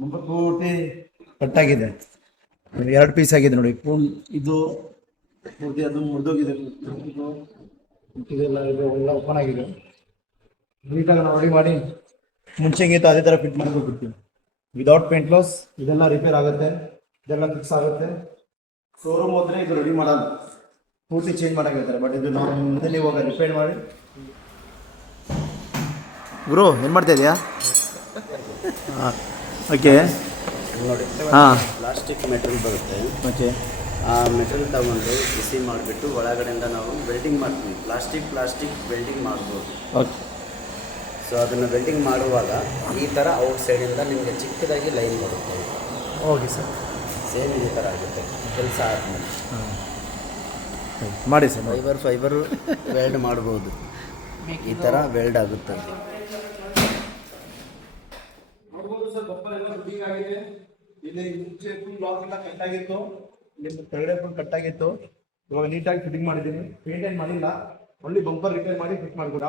ಮುಂಬೈ ಪೂರ್ತಿ ಕಟ್ಟಾಗಿದೆ, ಎರಡು ಪೀಸ್ ಆಗಿದೆ ನೋಡಿ. ಇದು ಪೂರ್ತಿ ಅದು ಮುರಿದೋಗಿದೆ. ಇದು ಇದೆಲ್ಲ ಇದು ಎಲ್ಲ ಓಪನ್ ಆಗಿದೆ. ನೀಟಾಗಿ ನಾವು ರೆಡಿ ಮಾಡಿ ಮುಂಚೆಗಿತ್ತು ಅದೇ ಥರ ಫಿಟ್ ಮಾಡ್ಕೊಬಿಡ್ತೀವಿ. ವಿದೌಟ್ ಪೇಂಟ್ ಲಾಸ್ ಇದೆಲ್ಲ ರಿಪೇರ್ ಆಗುತ್ತೆ, ಇದೆಲ್ಲ ಫಿಕ್ಸ್ ಆಗುತ್ತೆ. ಶೋರೂಮ್ ಹೋದ್ರೆ ಇದು ರೆಡಿ ಮಾಡಲ್ಲ, ಪೂರ್ತಿ ಚೇಂಜ್ ಮಾಡಾಕಿರ್ತಾರೆ. ಬಟ್ ಇದು ನಾವು ಮೊದಲು ಇವಾಗ ರಿಪೇರ್ ಮಾಡಿ. ಗುರು ಏನು ಮಾಡ್ತಾ ಇದೆಯಾ? ಹಾಂ ಓಕೆ ನೋಡಿ, ಹಾಂ ಪ್ಲಾಸ್ಟಿಕ್ ಮೆಟೀರಿಯಲ್ ಬರುತ್ತೆ. ಓಕೆ, ಆ ಮೆಟೀರಿಯಲ್ ತಗೊಂಡು ಬಿಸಿ ಮಾಡಿಬಿಟ್ಟು ಒಳಗಡೆಯಿಂದ ನಾವು ವೆಲ್ಡಿಂಗ್ ಮಾಡ್ತೀವಿ. ಪ್ಲಾಸ್ಟಿಕ್ ವೆಲ್ಡಿಂಗ್ ಮಾಡ್ಬೋದು. ಓಕೆ. ಸೊ ಅದನ್ನು ವೆಲ್ಡಿಂಗ್ ಮಾಡುವಾಗ ಈ ಥರ ಔಟ್ ಸೈಡಿಂದ ನಿಮಗೆ ಚಿಕ್ಕದಾಗಿ ಲೈನ್ ಬರುತ್ತೆ. ಓಕೆ ಸರ್, ಸೇಮ್ ಈ ಥರ ಆಗುತ್ತೆ ಕೆಲಸ ಆದಮೇಲೆ. ಮಾಡಿ ಸರ್. ಫೈಬರು ವೆಲ್ಡ್ ಮಾಡ್ಬೋದು. ಈ ಥರ ವೆಲ್ಡ್ ಆಗುತ್ತೆ. ನೋಡ್ಬೋದು ಸರ್, ಬಪ್ಪರ್ ಎಲ್ಲ ಫಿಟ್ಟಿಂಗ್ ಆಗಿದೆ. ಇಲ್ಲಿ ಮುಂಚೆ ಫುಲ್ ಲಾಕ್ ಎಲ್ಲ ಕಟ್ಟಾಗಿತ್ತು, ಇಲ್ಲಿ ಕೆಳಗಡೆ ಫುಲ್ ಕಟ್ಟಾಗಿತ್ತು. ಇವಾಗ ನೀಟಾಗಿ ಫಿಟ್ಟಿಂಗ್ ಮಾಡಿದ್ದೀನಿ. ಪೇಂಟ್ ಏನು ಮಾಡಿಲ್ಲ, ಓನ್ಲಿ ಬಂಪರ್ ರಿಪೇರ್ ಮಾಡಿ ಫಿಟ್ ಮಾಡ್ಬೋದು.